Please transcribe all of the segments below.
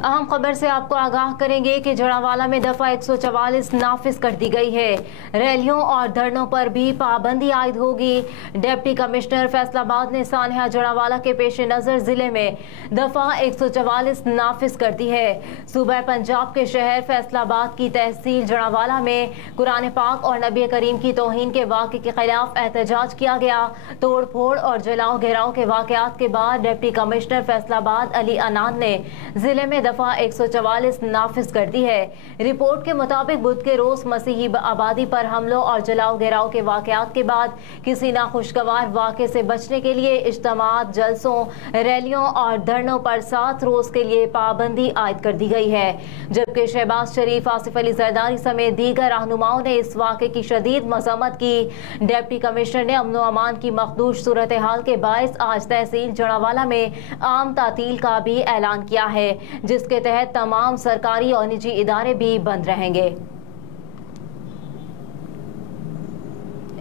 अहम खबर से आपको आगाह करेंगे कि जड़ावाला में दफा 144 नाफिज कर दी गई है। रैलियों और धरनों पर भी पाबंदी आयद होगी। डिप्टी कमिश्नर फैसलाबाद ने सानहा जड़ावाला के पेश नज़र जिले में दफा 144 नाफिज कर दी है। सूबा पंजाब के शहर फैसलाबाद की तहसील जड़ावाला में कुरान पाक और नबी करीम की तौहीन के वाक़े के खिलाफ एहतजाज किया गया। तोड़ फोड़ और जलाओ घेराव के वाक़यात के बाद डिप्टी कमिश्नर फैसलाबाद अली अनान ने जिले में दफा 144 नाफिज कर दी है। रिपोर्ट के मुताबिक बुध के रोज मसीही आबादी पर हमलों और जलाओ घेराव के वाकयात के बाद किसी नाखुशगवार वाक़े से बचने के लिए इज्तिमात, जलसों, रैलियों और धरनों पर 7 रोज के लिए पाबंदी आयद कर दी गई है। जबकि शहबाज शरीफ, आसिफ अली जरदारी समेत दीगर रहनुमाओं ने इस वाक़े की शदीद मज़म्मत की। डिप्टी कमिश्नर ने अमन व अमान की मखदूश सूरत हाल के बायस आज तहसील जड़ावाला में आम तातील का भी ऐलान किया है, जिसके तहत तमाम सरकारी और निजी इदारे भी बंद रहेंगे।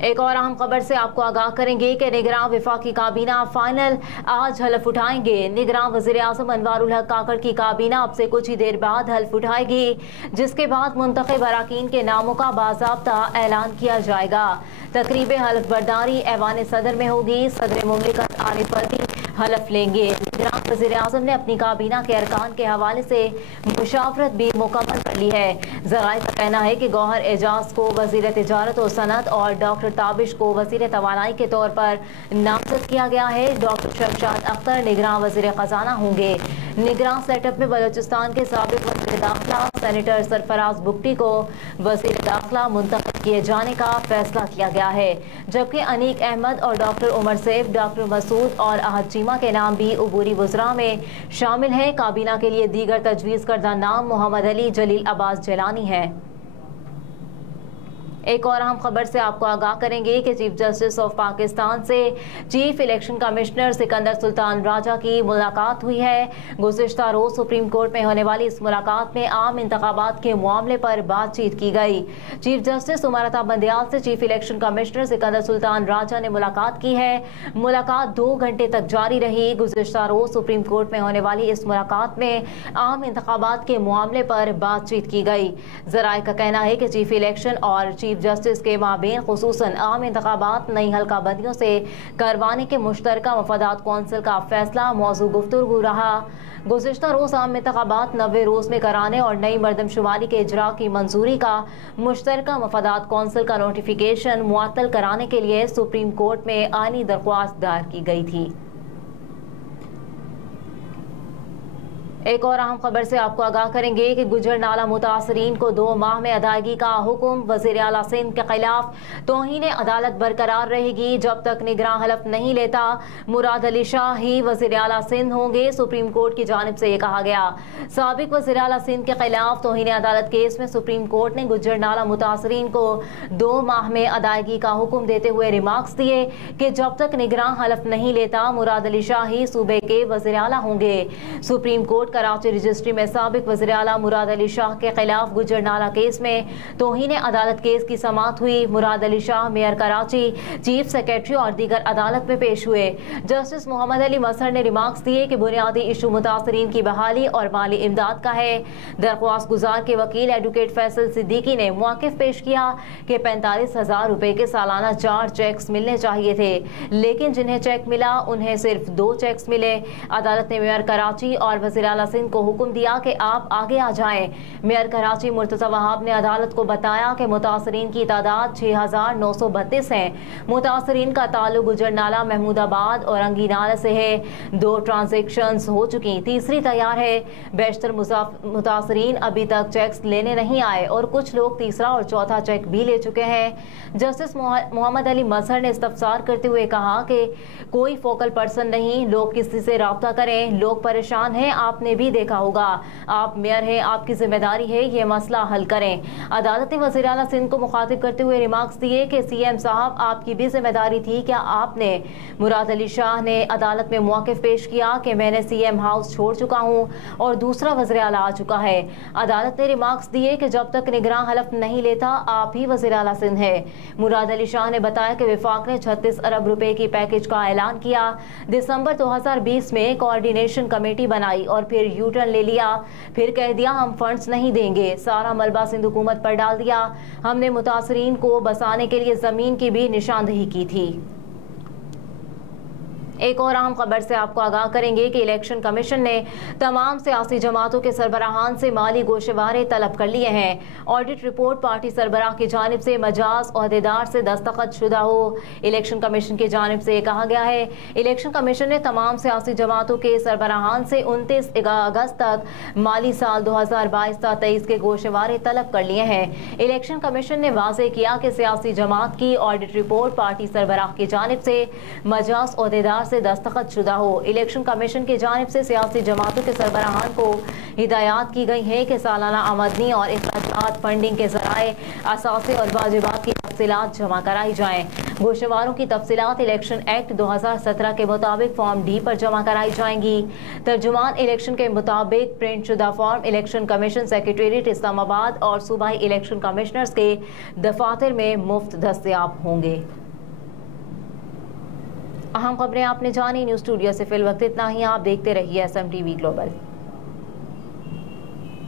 एक और अहम खबर से आपको आगाह करेंगे कि निगरान वफाकी काबीना फाइनल आज हल्फ उठाएंगे। निगरान वज़ीर आज़म अनवारुल हक काकड़ की काबीना अब से कुछ ही देर बाद हल्फ उठाएगी, जिसके बाद मुंतखब अरकान के नामों का बाज़ाब्ता ऐलान किया जाएगा। तकरीब हल्फ बर्दारी ऐवान सदर में होगी। सदर मुमलिकत आरिफ अलवी हल्फ लेंगे। निगरान वज़ीर आज़म ने अपनी काबीना के अरकान के हवाले से मुशावरत भी मुकम्मल कर ली है। ज़राए का कहना है कि गौहर एजाज को वज़ीर तिजारत और सनत और डॉक्टर ताबिश को वज़ीर तवानाई के तौर पर नामजद किया गया है। डॉक्टर शमशाद अख्तर निगरान वज़ीर खजाना होंगे। निगरान सेटअप में बलोचिस्तान के साबिक वज़ीर दाखिला सेनेटर सरफराज बुगटी को वज़ीर दाखिला मुंतखब किए जाने का फैसला किया गया है, जबकि अनीक अहमद और डॉक्टर उमर सैफ, डॉक्टर मसूद और अहद चीमा के नाम भी उबूरी वज़रा में शामिल हैं। काबीना के लिए दीगर तजवीज़ करदा नाम मोहम्मद अली जलील अब्बास जलानी है। एक और अहम खबर से आपको आगाह करेंगे कि चीफ जस्टिस ऑफ पाकिस्तान से chief election commissioner Sikandar Sultan Raja की मुलाकात हुई है। गुज़िश्ता रोज सुप्रीम कोर्ट में होने वाली इस मुलाकात में आम इंतखाबात के मामले पर बातचीत की गई। चीफ जस्टिस उमर अता बंदयाल से chief election commissioner Sikandar Sultan Raja ने मुलाकात की है। मुलाकात 2 घंटे तक जारी रही। गुज़िश्ता रोज सुप्रीम कोर्ट में होने वाली इस मुलाकात में आम इंतखाबात के मामले पर बातचीत की गई। ज़राए का कहना है कि चीफ इलेक्शन और चीफ जस्टिस के माबेन खुसूसन आम इंतखाबात नई हल्का बंदियों से करवाने के मुश्तरका मफादात कौंसिल का फैसला मौजू गुफ्तगू रहा। गुज़िश्ता रोज़ आम इंतखाबात 90 रोज़ में कराने और नई मरदमशुमारी के इजरा की मंजूरी का मुश्तरका मफादात कौंसिल का नोटिफिकेशन मुअत्तल कराने के लिए सुप्रीम कोर्ट में आईनी दरख्वास्त दायर की गई थी। एक और अहम खबर से आपको आगाह करेंगे कि गुजरनाला मुतासरीन को 2 माह में अदायगी का हुक्म। वज़ीर आला सिंध के खिलाफ तौहीन अदालत बरकरार रहेगी जब तक निगरान हलफ नहीं लेता। मुराद अली शाह ही वज़ीर आला सिंध होंगे। सुप्रीम कोर्ट की जानिब से ये कहा गया। साबिक वज़ीर आला सिंध के खिलाफ तौहीन अदालत केस में सुप्रीम कोर्ट ने गुजरनाला मुतासरीन को 2 माह में अदायगी का हुक्म देते हुए रिमार्क्स दिए कि जब तक निगरान हलफ नहीं लेता मुराद अली शाह ही सूबे के वज़ीर आला होंगे। सुप्रीम कोर्ट कराची रजिस्ट्री में साबिक वज़ीर आला मुराद अली शाह के खिलाफ गुजरनाला केस में तौहीन अदालत केस की समाअत हुई। Murad Ali Shah mayor Karachi, chief secretary और दीगर अदालत में पेश हुए। जस्टिस मोहम्मद अली मसहर ने रिमार्क्स दिए कि बुनियादी इशू मुतासरीन की बहाली और माली इमदाद का है। दरख्वास्त गुजार के वकील एडवोकेट फैसल सिद्दीकी ने मौक़िफ़ पेश किया कि 45,000 रुपए के सालाना 4 चेक्स मिलने चाहिए थे, लेकिन जिन्हें चेक मिला उन्हें सिर्फ 2 चेक्स मिले। अदालत ने मेयर कराची और वज़ीर आला सिंध को हुक्म दिया कि आप आगे आ जाएं। मेयर कराची मुर्तज़ा वहाब ने अदालत को बताया कि मुतासरीन की तादाद 6,932 है। मुतासरीन का ताल्लुक गुजरनाला, महमूदाबाद और अंगीनाला से है। 2 ट्रांजेक्शंस हो चुकी, तीसरी तैयार है। बेशतर मुतासरीन अभी तक चेक्स लेने नहीं आए और कुछ लोग तीसरा और चौथा चेक भी ले चुके हैं। जस्टिस मोहम्मद अली मसहर ने इस्तफसार करते हुए कहा कि कोई फोकल पर्सन नहीं, लोग किसी से रब्ता करें। लोग परेशान हैं, आपने भी देखा होगा। आप मेयर हैं, आपकी जिम्मेदारी है ये मसला हल करें। अदालत ने वज़ीर आला सिंध को मुखातिब करते हुए रिमार्क्स दिए कि सीएम साहब आपकी भी जिम्मेदारी थी क्या आपने। मुराद अली शाह ने अदालत में मौक़िफ़ पेश किया कि मैंने सीएम हाउस छोड़ चुका हूँ और दूसरा वज़ीर आला आ चुका है। अदालत ने रिमार्क्स दिए कि जब तक निगरान हलफ नहीं लेता आप ही वज़ीर आला सिंध है। मुराद अली शाह ने बताया कि विफाक ने 36 अरब रुपए की पैकेज का ऐलान किया। दिसंबर 2020 में कोऑर्डिनेशन कमेटी बनाई और फिर फिर यू टर्न ले लिया, फिर कह दिया हम फंड्स नहीं देंगे। सारा मलबा सिंध हुकूमत पर डाल दिया। हमने मुतासरीन को बसाने के लिए ज़मीन की भी निशानदही की थी। एक और अहम खबर से आपको आगाह करेंगे कि इलेक्शन कमीशन ने तमाम सियासी जमातों के सरबराहान से माली गोशवारे तलब कर लिए हैं। ऑडिट रिपोर्ट पार्टी सरबराह की जानिब से मजाज अहदेदार से दस्तखत शुदा हो। इलेक्शन कमीशन की जानिब से कहा गया है, इलेक्शन कमीशन ने तमाम सियासी जमातों के सरबराहान से 29 अगस्त तक माली साल 2022-23 के गोशवारे तलब कर लिए हैं। इलेक्शन कमीशन ने वाज़ेह किया कि सियासी जमात की ऑडिट रिपोर्ट पार्टी सरबराह की जानिब से मजाज अहदेदार से दस्तखत शुदा हो। इलेक्शन कमीशन की जानिब से सियासी जमातों के सरबराहान को हिदायत की गई है कि सालाना आमदनी और इखराजात, फंडिंग के ज़राए, असासे और वाजिबात की तफसीलात जमा कराई जाएँ। गोशवारों की तफसीलात इलेक्शन एक्ट 2017 के मुताबिक फॉर्म डी पर जमा कराई जाएंगी। तर्जुमान इलेक्शन के मुताबिक प्रिंट शुदा form election commission secretariat Islamabad और सूबाई इलेक्शन कमिश्नर्स के दफातर में मुफ्त दस्तयाब होंगे। अहम खबरें आपने जानी। न्यूज़ स्टूडियो से फिल वक्त इतना ही। आप देखते रहिए SM TV ग्लोबल।